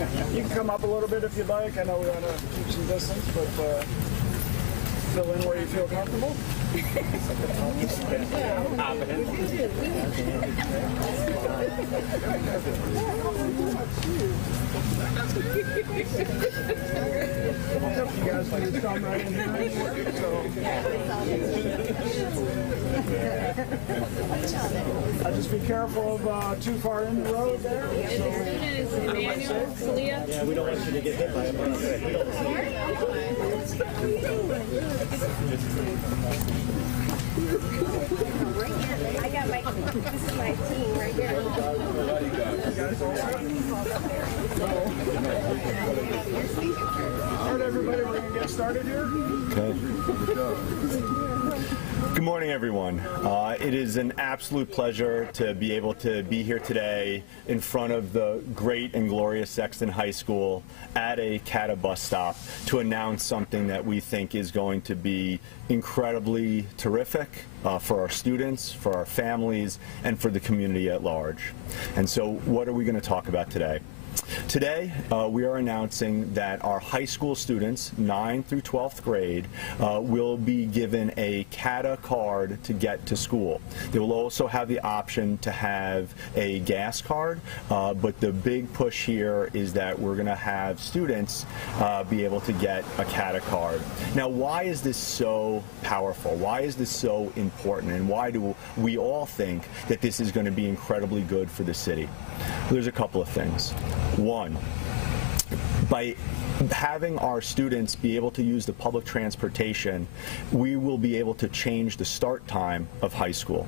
You can come up a little bit if you'd like. I know we want to keep some distance, but fill in where you feel comfortable. You guys can just come right in here. Just be careful of too far in the road there. Yeah, we don't want you to get hit by a bus. I got this is my team right here. All right, everybody, we're going to get started here. Okay. Good morning, everyone. It is an absolute pleasure to be able to be here today in front of the great and glorious Sexton High School at a CATA bus stop to announce something that we think is going to be incredibly terrific for our students, for our families, and for the community at large. And so what are we going to talk about today? Today, we are announcing that our high school students, 9th through 12th grade, will be given a CATA card to get to school. They will also have the option to have a gas card, but the big push here is that we're going to have students be able to get a CATA card. Now, why is this so powerful? Why is this so important? And why do we all think that this is going to be incredibly good for the city? There's a couple of things. One, by having our students be able to use the public transportation, we will be able to change the start time of high school.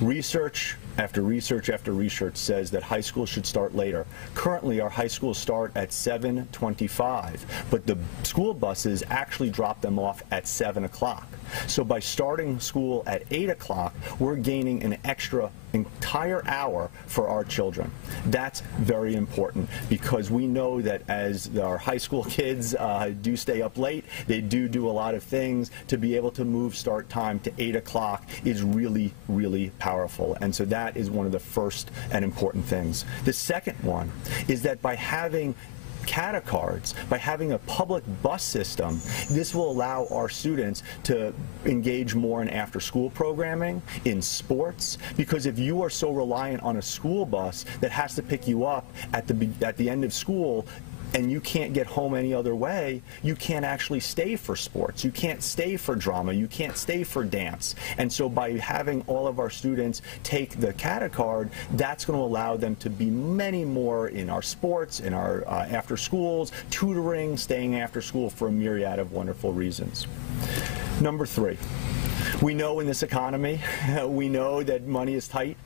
Research after research after research says that high school should start later. Currently, our high schools start at 7:25, but the school buses actually drop them off at 7 o'clock. So by starting school at 8 o'clock, we're gaining an extra entire hour for our children. That's very important because we know that as our high school kids do stay up late, they do a lot of things. To be able to move start time to 8 o'clock is really, really powerful. And so that is one of the first and important things. The second one is that by having CATA cards, by having a public bus system, this will allow our students to engage more in after-school programming, in sports, because if you are so reliant on a school bus that has to pick you up at the end of school, and you can't get home any other way, you can't actually stay for sports. You can't stay for drama. You can't stay for dance. And so by having all of our students take the CATA card, that's going to allow them to be many more in our sports, in our after schools, tutoring, staying after school for a myriad of wonderful reasons. Number 3. We know in this economy, we know that money is tight.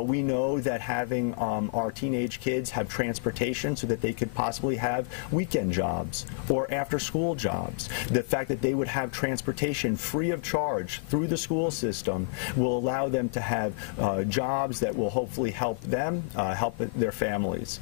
We know that having our teenage kids have transportation so that they could possibly have weekend jobs or after-school jobs. The fact that they would have transportation free of charge through the school system will allow them to have jobs that will hopefully help them, help their families.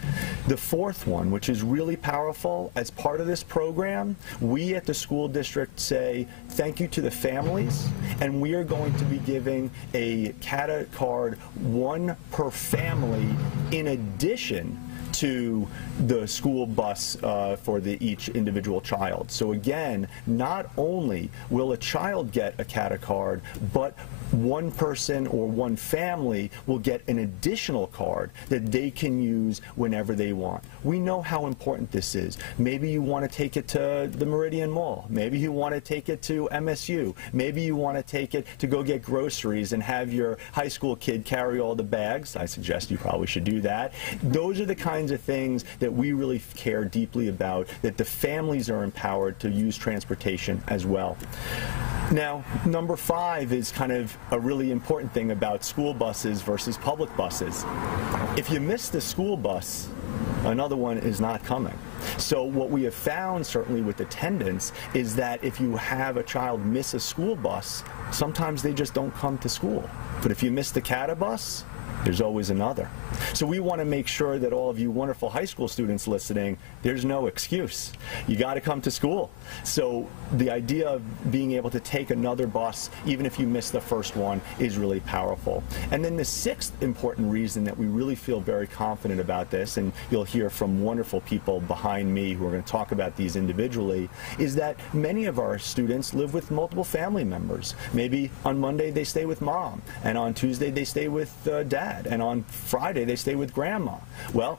The fourth one, which is really powerful, as part of this program, we at the school district say thank you to the families, and we are going to be giving a CATA card, one per family, in addition to the school bus for each individual child. So again, not only will a child get a CATA card, but one person or one family will get an additional card that they can use whenever they want. We know how important this is. Maybe you want to take it to the Meridian Mall. Maybe you want to take it to MSU. Maybe you want to take it to go get groceries and have your high school kid carry all the bags. I suggest you probably should do that. Those are the kinds of things that we really care deeply about, that the families are empowered to use transportation as well. Now, number 5 is kind of a really important thing about school buses versus public buses. If you miss the school bus, another one is not coming. So what we have found, certainly with attendance, is that if you have a child miss a school bus, sometimes they just don't come to school. But if you miss the CATA bus, there's always another. So we want to make sure that all of you wonderful high school students listening, there's no excuse. You got to come to school. So the idea of being able to take another bus, even if you miss the first one, is really powerful. And then the sixth important reason that we really feel very confident about this, and you'll hear from wonderful people behind me who are going to talk about these individually, is that many of our students live with multiple family members. Maybe on Monday they stay with mom, and on Tuesday they stay with dad, and on Friday they stay with grandma. Well,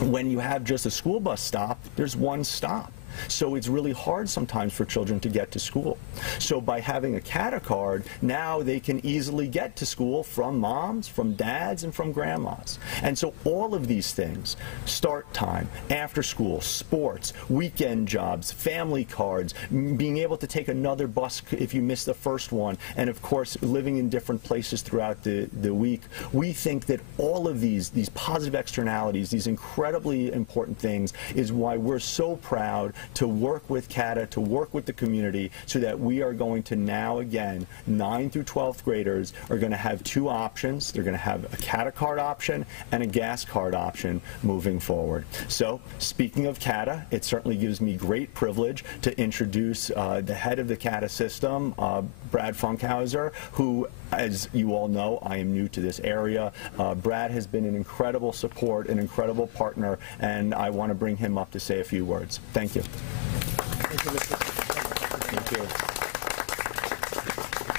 when you have just a school bus stop, there's one stop. So it's really hard sometimes for children to get to school. So by having a CATA card, now they can easily get to school from moms, from dads, and from grandmas. And so all of these things, start time, after school, sports, weekend jobs, family cards, being able to take another bus if you miss the first one, and of course living in different places throughout the week, we think that all of these positive externalities, these incredibly important things, is why we're so proud to work with CATA, to work with the community, so that we are going to now, again, 9th through 12th graders are going to have two options. They're going to have a CATA card option and a gas card option moving forward. So, speaking of CATA, it certainly gives me great privilege to introduce the head of the CATA system, Brad Funkhouser, who, as you all know, I am new to this area. Brad has been an incredible support, an incredible partner, and I want to bring him up to say a few words. Thank you. Thank you, Mr. Thank you.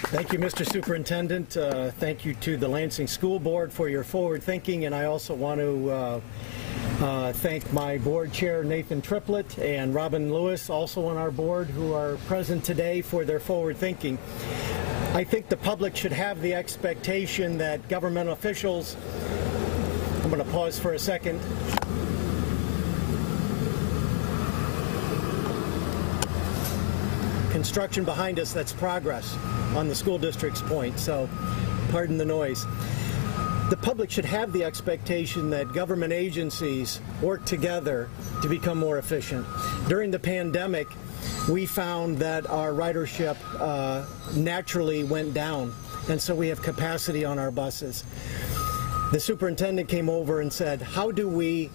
Thank you, Mr. Superintendent. Thank you to the Lansing School Board for your forward thinking, and I also want to thank my board chair, Nathan Triplett, and Robin Lewis, also on our board, who are present today for their forward thinking. I think the public should have the expectation that government officials, I'm going to pause for a second. Construction behind us, that's progress on the school district's point, so pardon the noise. The public should have the expectation that government agencies work together to become more efficient. During the pandemic, we found that our ridership naturally went down, and so we have capacity on our buses. The superintendent came over and said, how do we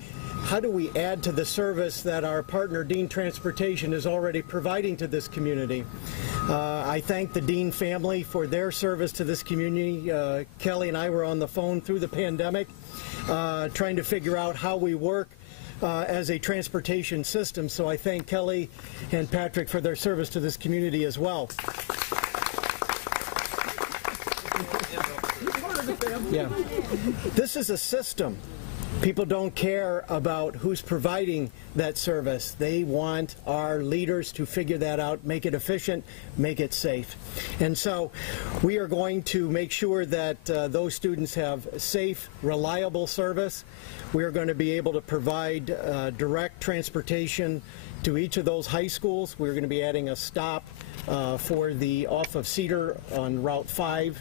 add to the service that our partner Dean Transportation is already providing to this community? I thank the Dean family for their service to this community. Kelly and I were on the phone through the pandemic trying to figure out how we work as a transportation system, so I thank Kelly and Patrick for their service to this community as well. Yeah. This is a system. People don't care about who's providing that service. They want our leaders to figure that out, make it efficient, make it safe. And so we are going to make sure that those students have safe, reliable service. We are going to be able to provide direct transportation to each of those high schools. We're going to be adding a stop for the off of Cedar on Route 5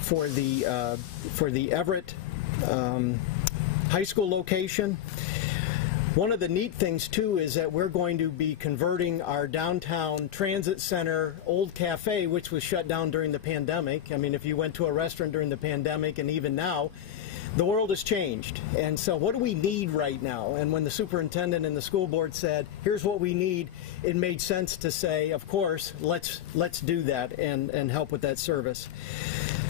for the Everett high school location. One of the neat things too is that we're going to be converting our downtown transit center old cafe, which was shut down during the pandemic. I mean, if you went to a restaurant during the pandemic, and even now, the world has changed. And so what do we need right now? And when the superintendent and the school board said, here's what we need, it made sense to say, of course, let's do that and help with that service.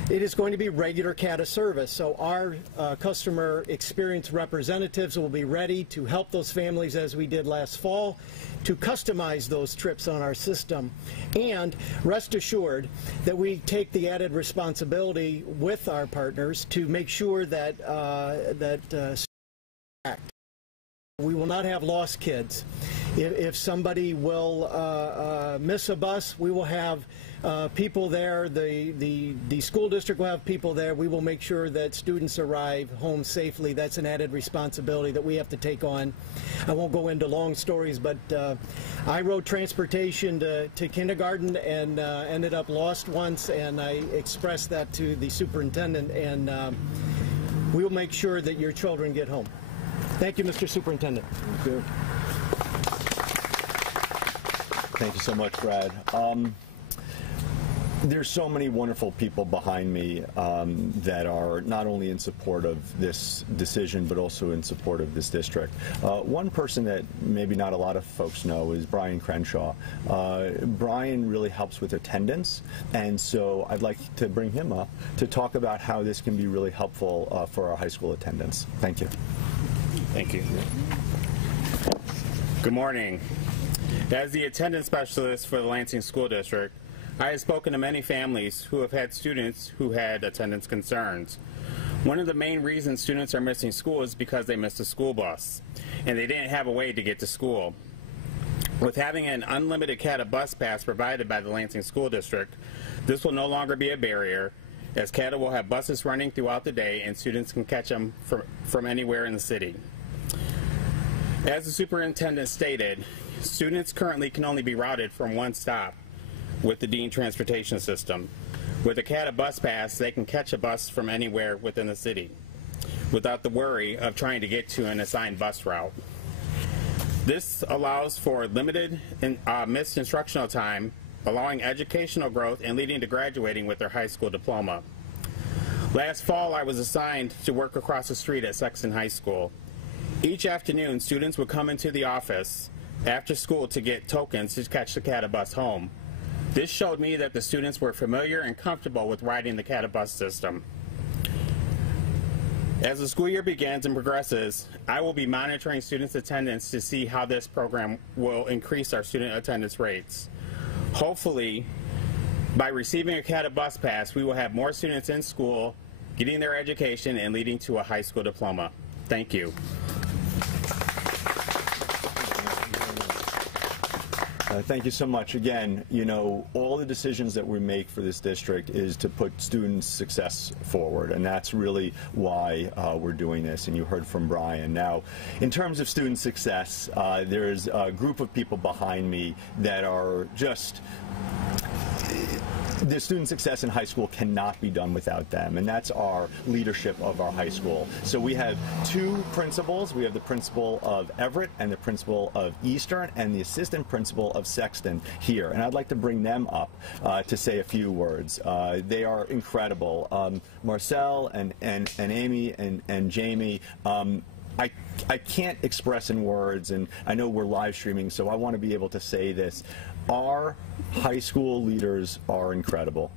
It is going to be regular CATA service, so our customer experience representatives will be ready to help those families, as we did last fall, to customize those trips on our system. And rest assured that we take the added responsibility with our partners to make sure that we will not have lost kids. If somebody will miss a bus, we will have people there. The school district will have people there. We will make sure that students arrive home safely. That's an added responsibility that we have to take on. I won't go into long stories, but I rode transportation to kindergarten and ended up lost once, and I expressed that to the superintendent, and we will make sure that your children get home. Thank you, Mr. Superintendent. Thank you. Thank you so much, Brad. There's so many wonderful people behind me that are not only in support of this decision, but also in support of this district. One person that maybe not a lot of folks know is Brian Crenshaw. Brian really helps with attendance, and so I'd like to bring him up to talk about how this can be really helpful for our high school attendance. Thank you. Thank you. Good morning. As the attendance specialist for the Lansing School District, I have spoken to many families who have had students who had attendance concerns. One of the main reasons students are missing school is because they missed a school bus, and they didn't have a way to get to school. With having an unlimited CATA bus pass provided by the Lansing School District, this will no longer be a barrier, as CATA will have buses running throughout the day and students can catch them from anywhere in the city. As the superintendent stated, students currently can only be routed from one stop with the Dean transportation system. With a CATA bus pass, they can catch a bus from anywhere within the city without the worry of trying to get to an assigned bus route. This allows for limited missed instructional time, allowing educational growth and leading to graduating with their high school diploma. Last fall, I was assigned to work across the street at Sexton High School. Each afternoon, students would come into the office after school to get tokens to catch the CATA bus home. This showed me that the students were familiar and comfortable with riding the CATA bus system. As the school year begins and progresses, I will be monitoring students' attendance to see how this program will increase our student attendance rates. Hopefully, by receiving a CATA bus pass, we will have more students in school, getting their education and leading to a high school diploma. Thank you. Thank you so much. Again, you know, all the decisions that we make for this district is to put students' success forward, and that's really why we're doing this, and you heard from Brian. Now, in terms of student success, there's a group of people behind me that are just... The student success in high school cannot be done without them, and that's our leadership of our high school. So we have two principals. We have the principal of Everett and the principal of Eastern and the assistant principal of Sexton here, and I'd like to bring them up to say a few words. They are incredible. Marcel and Amy and Jamie, I can't express in words, and I know we're live streaming, so I want to be able to say this. Our high school leaders are incredible.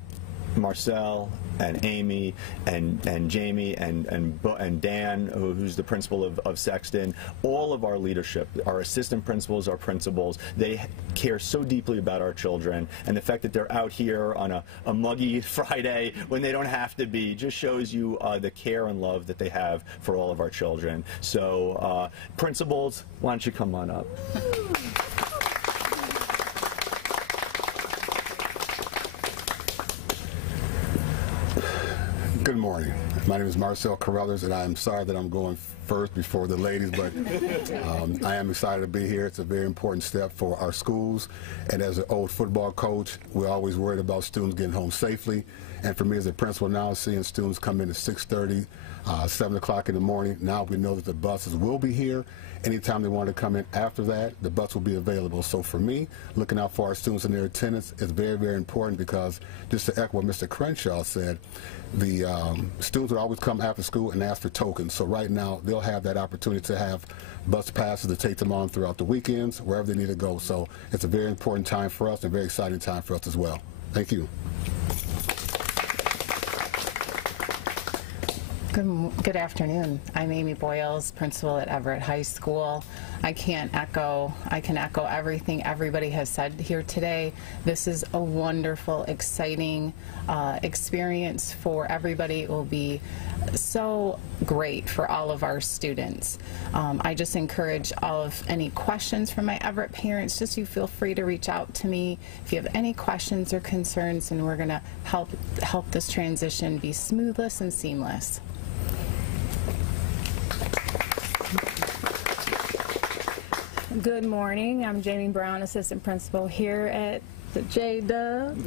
Marcel and Amy and Jamie and Dan, who's the principal of Sexton, all of our leadership, our assistant principals, our principals, they care so deeply about our children, and the fact that they're out here on a muggy Friday when they don't have to be just shows you the care and love that they have for all of our children. So principals, why don't you come on up? Good morning. My name is Marcel Carruthers, and I'm sorry that I'm going first before the ladies, but I am excited to be here. It's a very important step for our schools, and as an old football coach, we're always worried about students getting home safely. And for me as a principal now, seeing students come in at 6:30, 7 o'clock in the morning, now we know that the buses will be here. Anytime they want to come in after that, the bus will be available. So for me, looking out for our students and their attendance is very, very important, because just to echo what Mr. Crenshaw said, the students would always come after school and ask for tokens. So right now, they'll have that opportunity to have bus passes to take them on throughout the weekends, wherever they need to go. So it's a very important time for us and a very exciting time for us as well. Thank you. Good afternoon. I'm Amy Boyles, principal at Everett High School. I can echo everything everybody has said here today. This is a wonderful, exciting experience for everybody. It will be so great for all of our students. I just encourage all of any questions from my Everett parents, just you feel free to reach out to me if you have any questions or concerns, and we're going to help this transition be smoothless and seamless. Good morning. I'm Jamie Brown, assistant principal here at the J-Dub,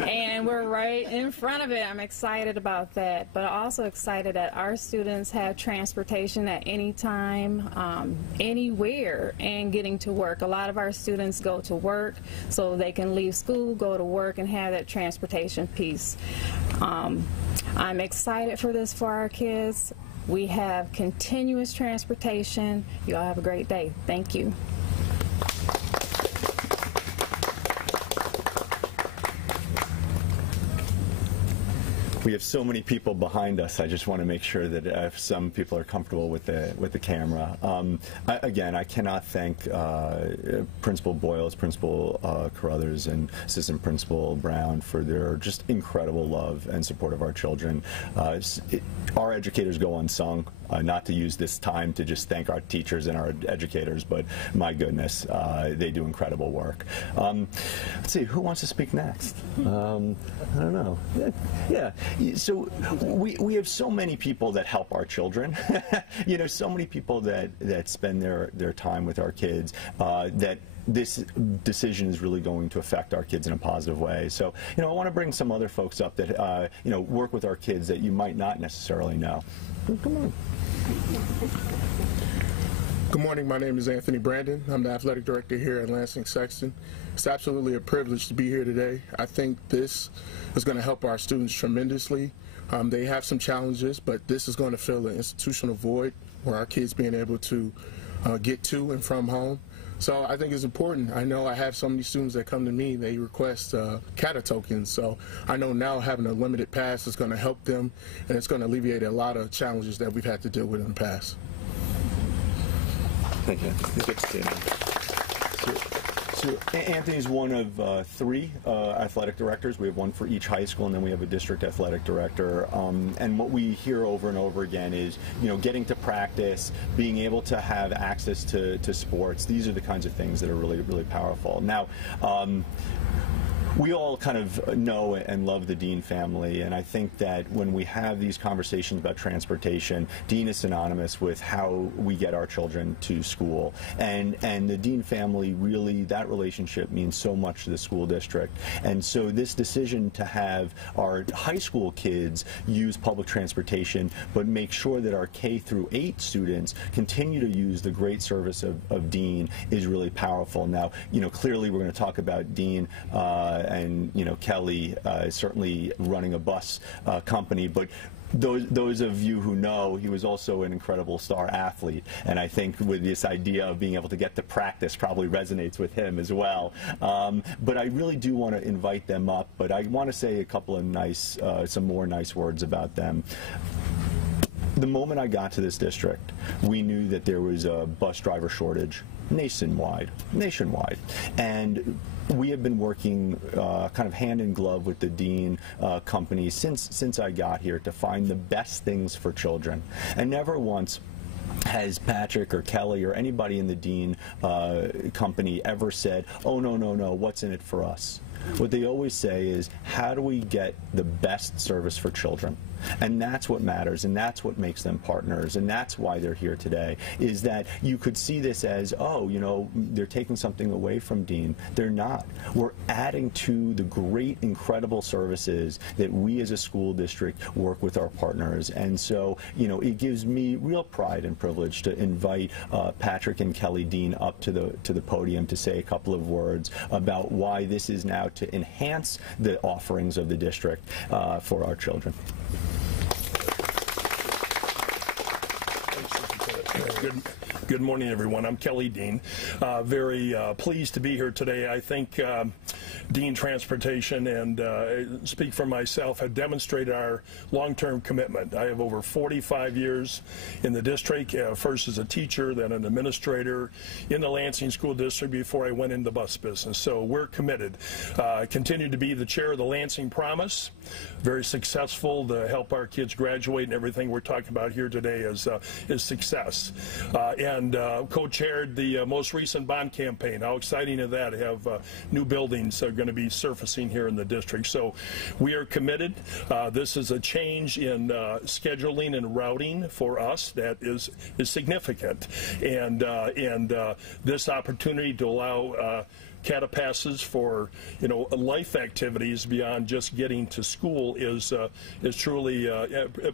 and we're right in front of it. I'm excited about that, but also excited that our students have transportation at any time, anywhere, and getting to work. A lot of our students go to work so they can leave school, go to work, and have that transportation piece. I'm excited for this for our kids. We have continuous transportation. You all have a great day. Thank you. We have so many people behind us. I just want to make sure that if some people are comfortable with the camera. Again, I cannot thank Principal Boyles, Principal Carruthers, and Assistant Principal Brown for their just incredible love and support of our children. Our educators go unsung. Not to use this time to just thank our teachers and our educators, but my goodness, they do incredible work. Let's see, who wants to speak next? I don't know. Yeah. So we have so many people that help our children. You know, so many people that spend their time with our kids that this decision is really going to affect our kids in a positive way. So, you know, I want to bring some other folks up that, you know, work with our kids that you might not necessarily know. Come on. Good morning. My name is Anthony Brandon. I'm the athletic director here at Lansing Sexton. It's absolutely a privilege to be here today. I think this is going to help our students tremendously. They have some challenges, but this is going to fill an institutional void where our kids being able to get to and from home. So I think it's important. I know I have so many students that come to me, they request CATA tokens. So I know now having a limited pass is going to help them, and it's going to alleviate a lot of challenges that we've had to deal with in the past. Thank you. Good to see you. So Anthony's one of 3 athletic directors. We have one for each high school, and then we have a district athletic director. And what we hear over and over again is, you know, getting to practice, being able to have access to sports. These are the kinds of things that are really, really powerful. Now, we all kind of know and love the Dean family, and I think that when we have these conversations about transportation, Dean is synonymous with how we get our children to school. And the Dean family, really, that relationship means so much to the school district. And so this decision to have our high school kids use public transportation, but make sure that our K through 8 students continue to use the great service of Dean is really powerful. Now, you know, clearly we're going to talk about Dean and, you know, Kelly certainly running a bus company, but those of you who know, he was also an incredible star athlete, and I think with this idea of being able to get to practice probably resonates with him as well. But I really do want to invite them up, but I want to say a couple of nice, some more nice words about them. The moment I got to this district, we knew that there was a bus driver shortage nationwide, and we have been working kind of hand in glove with the Dean company since I got here to find the best things for children. And never once has Patrick or Kelly or anybody in the Dean company ever said, oh, no, what's in it for us? What they always say is, how do we get the best service for children? And that's what matters, and that's what makes them partners, and that's why they're here today, is that you could see this as, oh, you know, they're taking something away from Dean. They're not. We're adding to the great, incredible services that we as a school district work with our partners. And so, you know, it gives me real pride and privilege to invite Patrick and Kelly Dean up to the podium to say a couple of words about why this is now to enhance the offerings of the district for our children. Good morning, everyone. I'm Kelly Dean. Very pleased to be here today. I think Dean Transportation and speak for myself have demonstrated our long-term commitment. I have over 45 years in the district, first as a teacher, then an administrator in the Lansing School District before I went into the bus business. So we're committed. I continue to be the chair of the Lansing Promise. Very successful to help our kids graduate, and everything we're talking about here today is success. And co-chaired the most recent bond campaign. How exciting is that to have new buildings going to be surfacing here in the district. So we are committed. This is a change in scheduling and routing for us that is significant. And this opportunity to allow catapasses for life activities beyond just getting to school is truly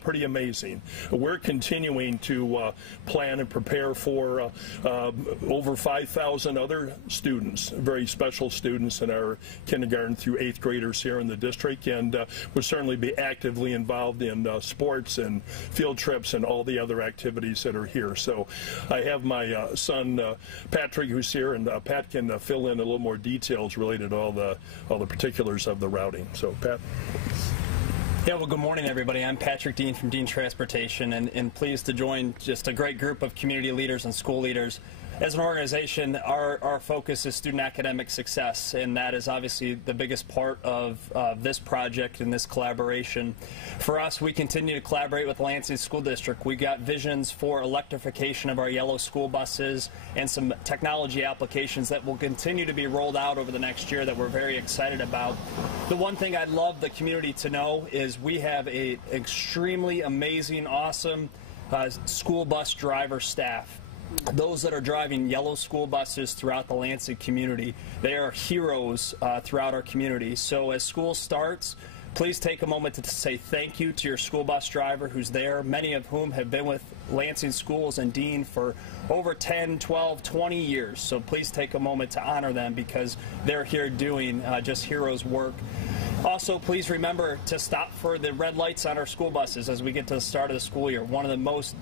pretty amazing. We're continuing to plan and prepare for over 5,000 other students, very special students in our kindergarten through 8th graders here in the district, and we'll certainly be actively involved in sports and field trips and all the other activities that are here. So I have my son Patrick, who's here, and Pat can fill in a little more details related to all the particulars of the routing. So Pat. Yeah, well, good morning, everybody. I'm Patrick Dean from Dean Transportation, and pleased to join just a great group of community leaders and school leaders. As an organization, our focus is student academic success, and that is obviously the biggest part of this project and this collaboration. For us, we continue to collaborate with Lansing School District. We got visions for electrification of our yellow school buses and some technology applications that will continue to be rolled out over the next year that we're very excited about. The one thing I'd love the community to know is we have an extremely amazing, awesome school bus driver staff. Those that are driving yellow school buses throughout the Lansing community, they are heroes throughout our community. So as school starts, please take a moment to say thank you to your school bus driver who's there, many of whom have been with Lansing Schools and Dean for over 10, 12, 20 years. So please take a moment to honor them because they're here doing just heroes work. Also, please remember to stop for the red lights on our school buses as we get to the start of the school year. One of the most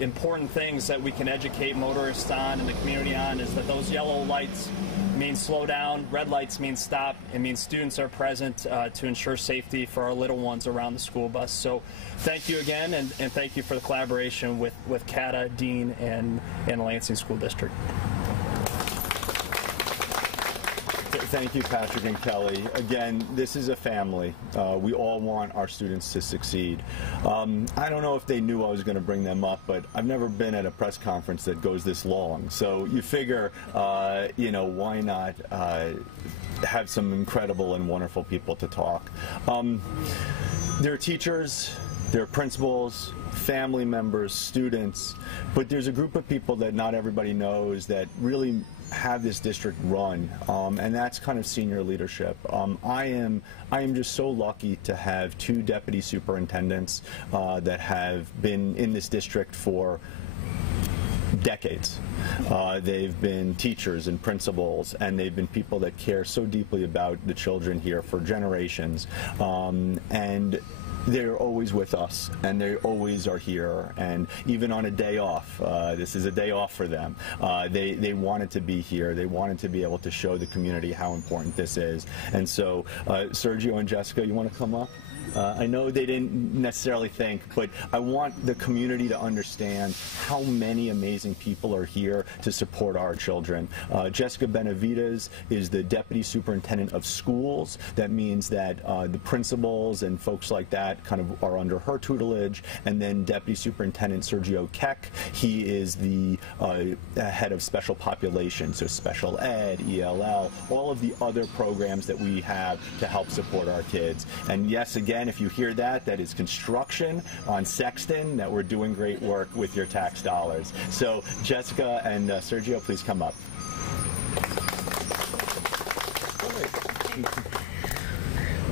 important things that we can educate motorists on and the community on is that those yellow lights mean slow down, red lights mean stop. It means students are present to ensure safety for our little ones around the school bus. So thank you again, and thank you for the collaboration with CATA, Dean, and Lansing School District. Thank you, Patrick and Kelly. Again, this is a family. We all want our students to succeed. I don't know if they knew I was going to bring them up, but I've never been at a press conference that goes this long. So you figure, why not have some incredible and wonderful people to talk. There are teachers, there are principals, family members, students, but there's a group of people that not everybody knows that really have this district run, and that's kind of senior leadership. I am just so lucky to have two deputy superintendents that have been in this district for decades. They've been teachers and principals, and they've been people that care so deeply about the children here for generations, and they're always with us, and they always are here, and even on a day off, this is a day off for them. They wanted to be here. They wanted to be able to show the community how important this is. And so, Sergio and Jessica, you want to come up? I know they didn't necessarily think, but I want the community to understand how many amazing people are here to support our children. Jessica Benavides is the Deputy Superintendent of Schools. That means that the principals and folks like that kind of are under her tutelage. And then Deputy Superintendent Sergio Keck, he is the head of special population, so special ed, ELL, all of the other programs that we have to help support our kids. And yes, again, if you hear that, that is construction on Sexton, that we're doing great work with your tax dollars. So Jessica and Sergio, please come up.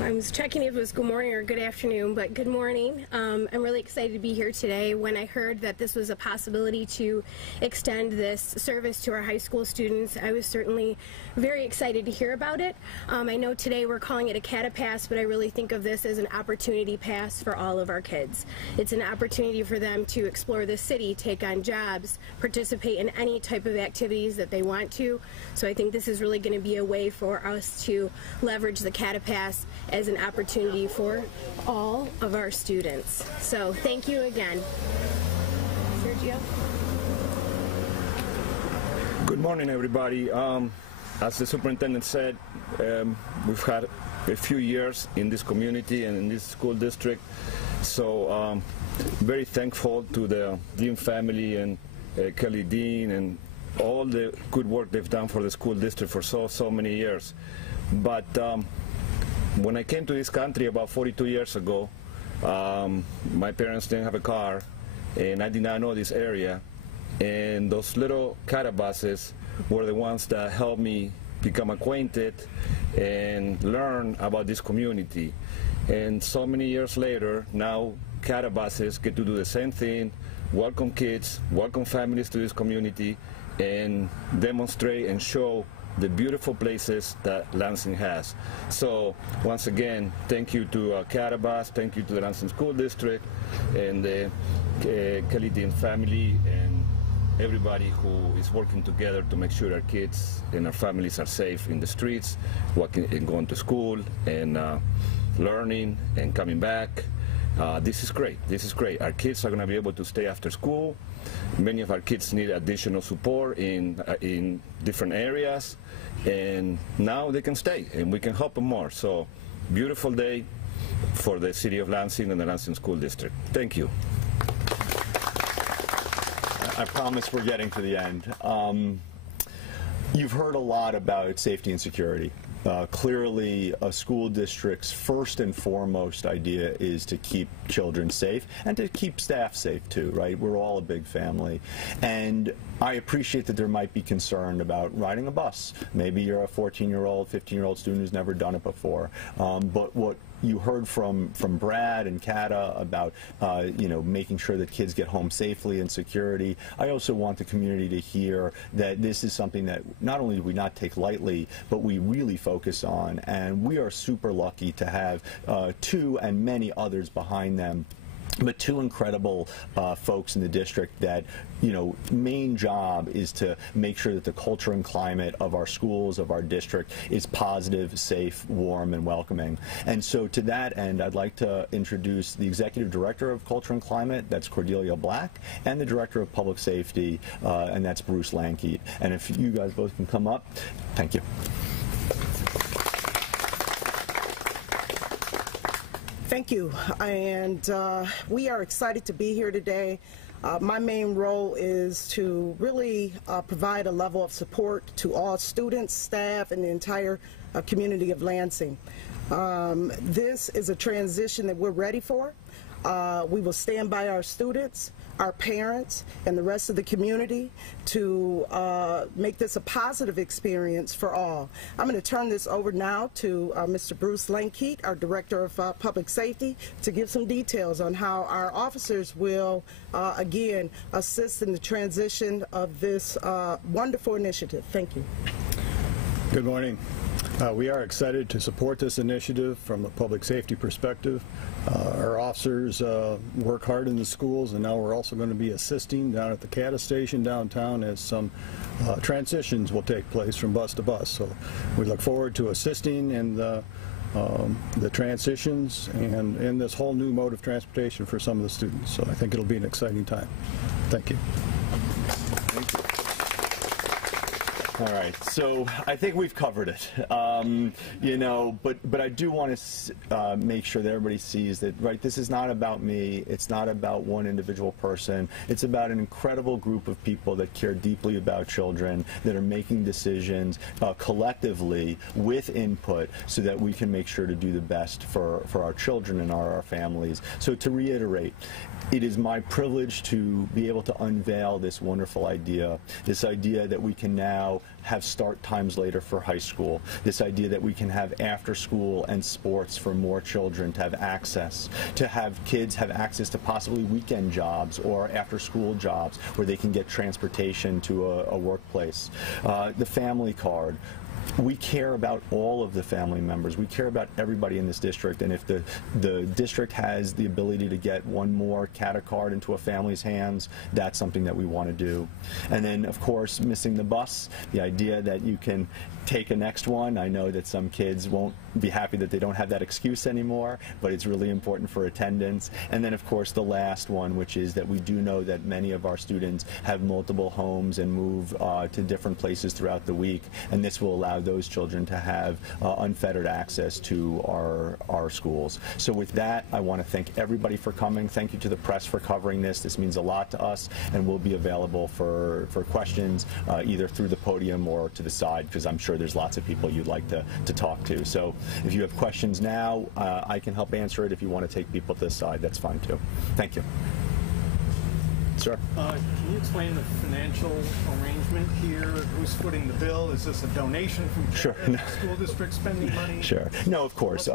I was checking if it was good morning or good afternoon, but good morning. I'm really excited to be here today. When I heard that this was a possibility to extend this service to our high school students, I was certainly very excited to hear about it. I know today we're calling it a CATA pass, but I really think of this as an opportunity pass for all of our kids. It's an opportunity for them to explore the city, take on jobs, participate in any type of activities that they want to. So I think this is really going to be a way for us to leverage the CATA pass as an opportunity for all of our students. So thank you again. Sergio? Good morning, everybody. As the superintendent said, we've had a few years in this community and in this school district, so very thankful to the Dean family and Kelly Dean and all the good work they've done for the school district for so many years. But when I came to this country about 42 years ago, my parents didn't have a car, and I did not know this area. And those little CATA buses were the ones that helped me become acquainted and learn about this community. And so many years later, now CATA buses get to do the same thing, welcome kids, welcome families to this community, and demonstrate and show the beautiful places that Lansing has. So once again, thank you to CATA bus, thank you to the Lansing School District and the Kelly Dean family and everybody who is working together to make sure our kids and our families are safe in the streets, walking and going to school and learning and coming back. This is great. This is great. Our kids are going to be able to stay after school. Many of our kids need additional support in different areas, and now they can stay, and we can help them more. So, beautiful day for the City of Lansing and the Lansing School District. Thank you. I promise we're getting to the end. You've heard a lot about safety and security. Clearly, a school district's first and foremost idea is to keep children safe and to keep staff safe too, right? We're all a big family. And I appreciate that there might be concern about riding a bus. Maybe you're a 14-year-old, 15-year-old student who's never done it before. But what you heard from Brad and CATA about making sure that kids get home safely and security. I also want the community to hear that this is something that not only do we not take lightly, but we really focus on, and we are super lucky to have two and many others behind them. But two incredible folks in the district that, main job is to make sure that the culture and climate of our schools, of our district, is positive, safe, warm, and welcoming. And so to that end, I'd like to introduce the Executive Director of Culture and Climate, that's Cordelia Black, and the Director of Public Safety, and that's Bruce Lankeet. And if you guys both can come up, thank you. Thank you, and we are excited to be here today. My main role is to really provide a level of support to all students, staff, and the entire community of Lansing. This is a transition that we're ready for. We will stand by our students, our parents, and the rest of the community to make this a positive experience for all. I'm going to turn this over now to Mr. Bruce Lankeet, our Director of Public Safety, to give some details on how our officers will, again, assist in the transition of this wonderful initiative. Thank you. Good morning. We are excited to support this initiative from a public safety perspective. Our officers work hard in the schools, and now we're also going to be assisting down at the CATA station downtown as some transitions will take place from bus to bus. So we look forward to assisting in the transitions and in this whole new mode of transportation for some of the students. So I think it'll be an exciting time. Thank you. Thank you. All right, so I think we've covered it, but I do want to make sure that everybody sees that, right, this is not about me, it's not about one individual person, it's about an incredible group of people that care deeply about children, that are making decisions collectively with input so that we can make sure to do the best for our children and our families. So to reiterate, it is my privilege to be able to unveil this wonderful idea, this idea that we can now have start times later for high school, this idea that we can have after school and sports for more children to have access, to have kids have access to possibly weekend jobs or after school jobs where they can get transportation to a workplace, the family card. We care about all of the family members. We care about everybody in this district, and if the district has the ability to get one more CATA card into a family's hands, that's something that we want to do. And then, of course, missing the bus, the idea that you can take a next one. I know that some kids won't be happy that they don't have that excuse anymore, but it's really important for attendance. And then, of course, the last one, which is that we do know that many of our students have multiple homes and move to different places throughout the week, and this will allow those children to have unfettered access to our schools. So with that, I want to thank everybody for coming. Thank you to the press for covering this. This means a lot to us, and we'll be available for questions either through the podium or to the side, because I'm sure there's lots of people you'd like to talk to. So if you have questions now, I can help answer it. If you want to take people to the side, that's fine too. Thank you. Sure. Can you explain the financial arrangement here? Who's footing the bill? Is this a donation from Sure. the school district spending money? Sure. No, of course.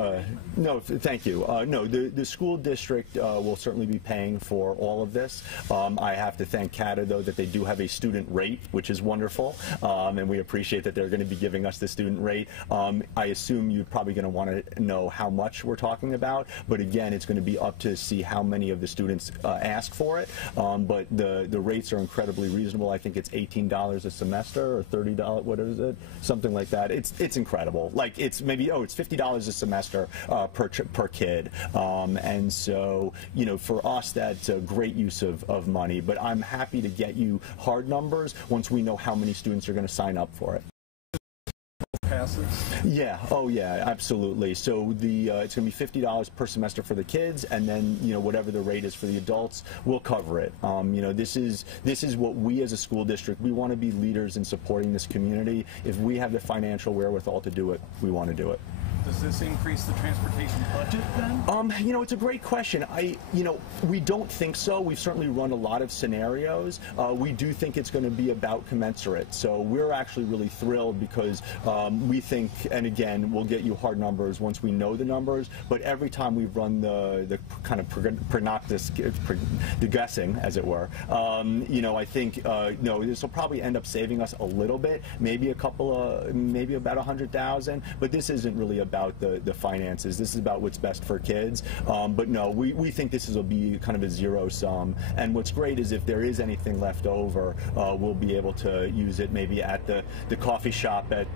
No, thank you. No, the school district will certainly be paying for all of this. I have to thank CATA, though, that they do have a student rate, which is wonderful, and we appreciate that they're going to be giving us the student rate. I assume you're probably going to want to know how much we're talking about, but again, it's going to be up to see how many of the students ask for it. But the rates are incredibly reasonable. I think it's $18 a semester or $30, what is it? Something like that. It's incredible. Like it's maybe, it's $50 a semester per kid. And so, for us, that's a great use of money. But I'm happy to get you hard numbers once we know how many students are going to sign up for it. Passes? Yeah. Oh, yeah. Absolutely. So it's going to be $50 per semester for the kids, and then whatever the rate is for the adults, we'll cover it. This is what we as a school district, we want to be leaders in supporting this community. If we have the financial wherewithal to do it, we want to do it. Does this increase the transportation budget then? It's a great question. We don't think so. We've certainly run a lot of scenarios. We do think it's going to be about commensurate. So we're actually really thrilled because we think, and again, we'll get you hard numbers once we know the numbers, but every time we've run the kind of the guessing, as it were, I think, this will probably end up saving us a little bit, maybe maybe about 100,000, but this isn't really about the finances. This is about what's best for kids. But no, we think this will be kind of a zero sum. And what's great is if there is anything left over, we'll be able to use it maybe at the coffee shop at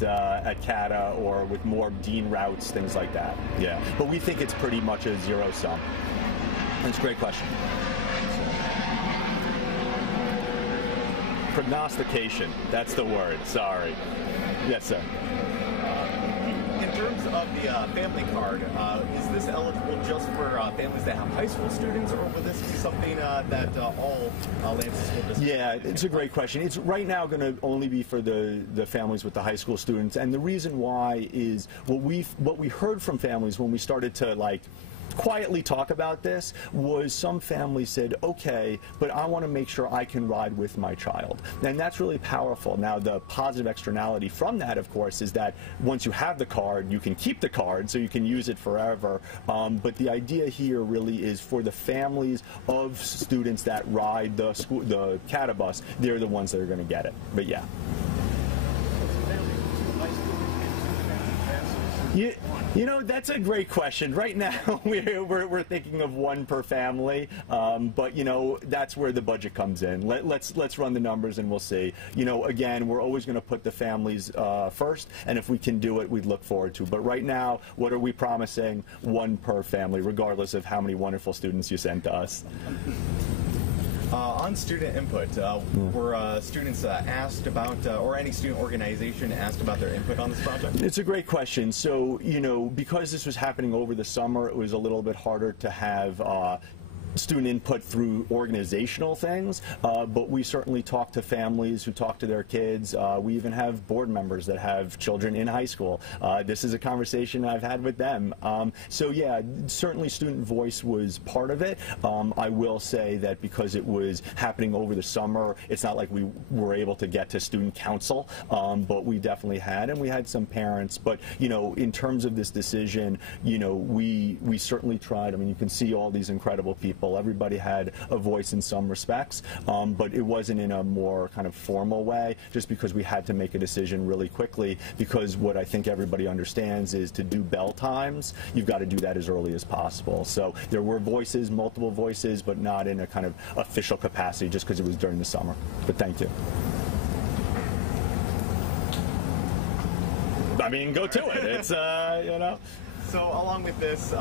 CATA or with more dean routes, things like that. Yeah. But we think it's pretty much a zero sum. That's a great question. Prognostication. That's the word. Sorry. Yes, sir. In terms of the family card, is this eligible just for families that have high school students, or will this be something that all Lansing school districts? Yeah, it's a great question. It's right now going to only be for the families with the high school students, and the reason why is what we heard from families when we started to quietly talk about this was some families said, okay, but I want to make sure I can ride with my child. And that's really powerful. Now, the positive externality from that, of course, is that once you have the card, you can keep the card, so you can use it forever. But the idea here really is for the families of students that ride the CATA bus, they're the ones that are going to get it. But yeah. That's a great question. Right now, we're thinking of one per family, but that's where the budget comes in. Let's run the numbers and we'll see. Again, we're always going to put the families first, and if we can do it, we'd look forward to. But right now, what are we promising? One per family, regardless of how many wonderful students you send to us. On student input, were students asked about, or any student organization asked about their input on this project? It's a great question. So, because this was happening over the summer, it was a little bit harder to have student input through organizational things, but we certainly talk to families who talk to their kids. We even have board members that have children in high school. This is a conversation I've had with them. So yeah, certainly student voice was part of it. I will say that because it was happening over the summer, it's not like we were able to get to student council, but we definitely had, and we had some parents. But in terms of this decision, we certainly tried. I mean, you can see all these incredible people. Everybody had a voice in some respects, but it wasn't in a more kind of formal way, just because we had to make a decision really quickly, because what I think everybody understands is to do bell times, you've got to do that as early as possible. So there were voices, multiple voices, but not in a kind of official capacity just because it was during the summer. But thank you. I mean, go to it. It's, So along with this,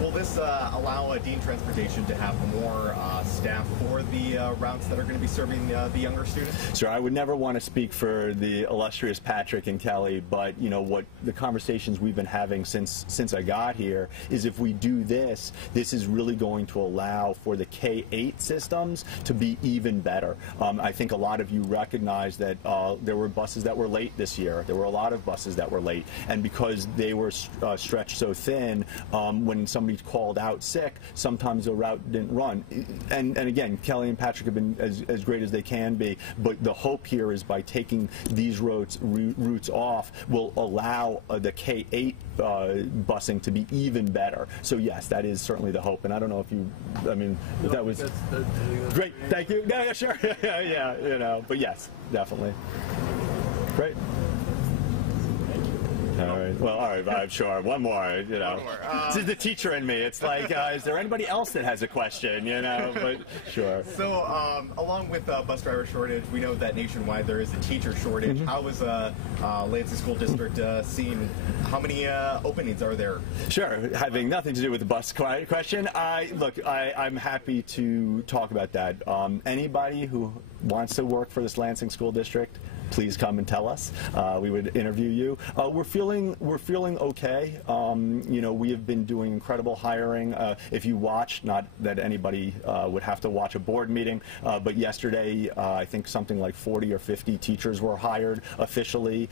will this allow Dean Transportation to have more staff for the routes that are going to be serving the younger students? Sure. I would never want to speak for the illustrious Patrick and Kelly, but what the conversations we've been having since I got here is if we do this, this is really going to allow for the K-8 systems to be even better. I think a lot of you recognize that there were buses that were late this year. There were a lot of buses that were late, and because they were stretched so thin. When somebody's called out sick, sometimes the route didn't run. And again, Kelly and Patrick have been as great as they can be, but the hope here is by taking these routes off will allow the K-8 busing to be even better. So yes, that is certainly the hope. And I don't know if you, I mean, if that was great. Thank you. No, yeah, sure. Yeah, you know, but yes, definitely. Great. All right. Well, all right, I'm sure. One more, you know. This is the teacher in me. It's like, is there anybody else that has a question, you know? But sure. So, along with bus driver shortage, we know that nationwide there is a teacher shortage. How is Lansing School District seeing, how many openings are there? Sure. Having nothing to do with the bus question, I'm happy to talk about that. Anybody who wants to work for this Lansing School District, please come and tell us. We would interview you. We're feeling okay. You know, we have been doing incredible hiring. If you watch, not that anybody would have to watch a board meeting, but yesterday I think something like 40 or 50 teachers were hired officially.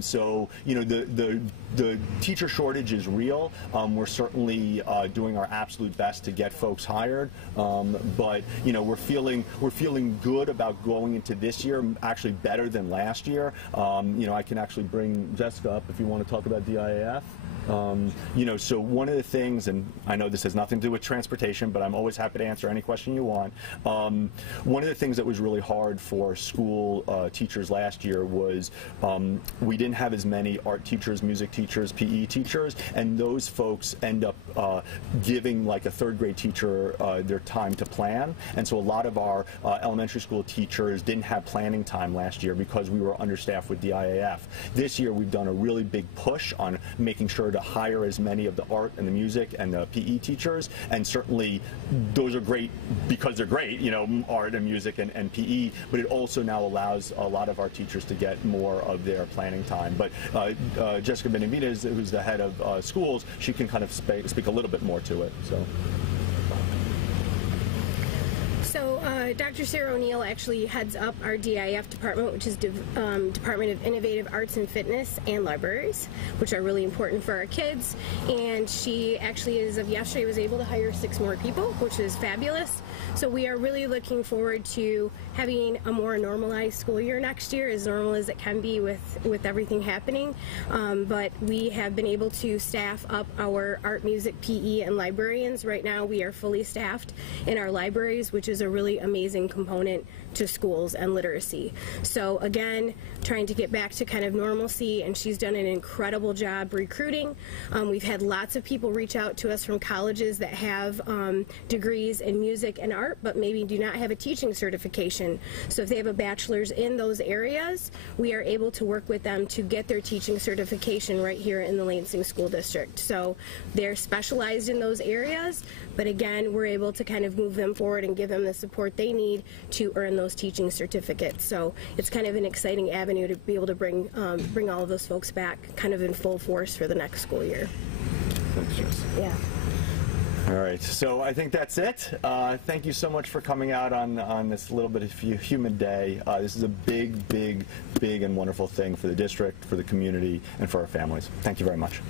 So you know, the teacher shortage is real. We're certainly doing our absolute best to get folks hired. But you know, we're feeling good about going into this year, actually better than last year. You know, I can actually bring Jessica up if you want to talk about DIAF. You know, so one of the things, and I know this has nothing to do with transportation, but I'm always happy to answer any question you want. One of the things that was really hard for school teachers last year was we didn't have as many art teachers, music teachers, PE teachers, and those folks end up giving like a third grade teacher their time to plan. And so a lot of our elementary school teachers didn't have planning time last year because we were understaffed with DIAF. This year we've done a really big push on making sure to hire as many of the art and the music and the PE teachers, and certainly those are great because they're great, you know, art and music and PE, but it also now allows a lot of our teachers to get more of their planning time. But Jessica Benavides, who's the head of schools, she can kind of speak a little bit more to it. So Dr. Sarah O'Neill actually heads up our DIF department, which is Department of Innovative Arts and Fitness and Libraries, which are really important for our kids. And she actually, as of yesterday, was able to hire 6 more people, which is fabulous. So we are really looking forward to having a more normalized school year next year, as normal as it can be with everything happening. But we have been able to staff up our art, music, PE, and librarians. Right now we are fully staffed in our libraries, which is a really amazing component to schools and literacy. So again, trying to get back to kind of normalcy, and she's done an incredible job recruiting. We've had lots of people reach out to us from colleges that have degrees in music and art, but maybe do not have a teaching certification. So if they have a bachelor's in those areas, we are able to work with them to get their teaching certification right here in the Lansing School District. So they're specialized in those areas, but again, we're able to kind of move them forward and give them the support they need to earn those teaching certificates. So it's kind of an exciting avenue to be able to bring all of those folks back kind of in full force for the next school year. Thanks, Jess. Yeah. All right, so I think that's it. Thank you so much for coming out on this little bit of humid day. This is a big, big, big and wonderful thing for the district, for the community, and for our families. Thank you very much.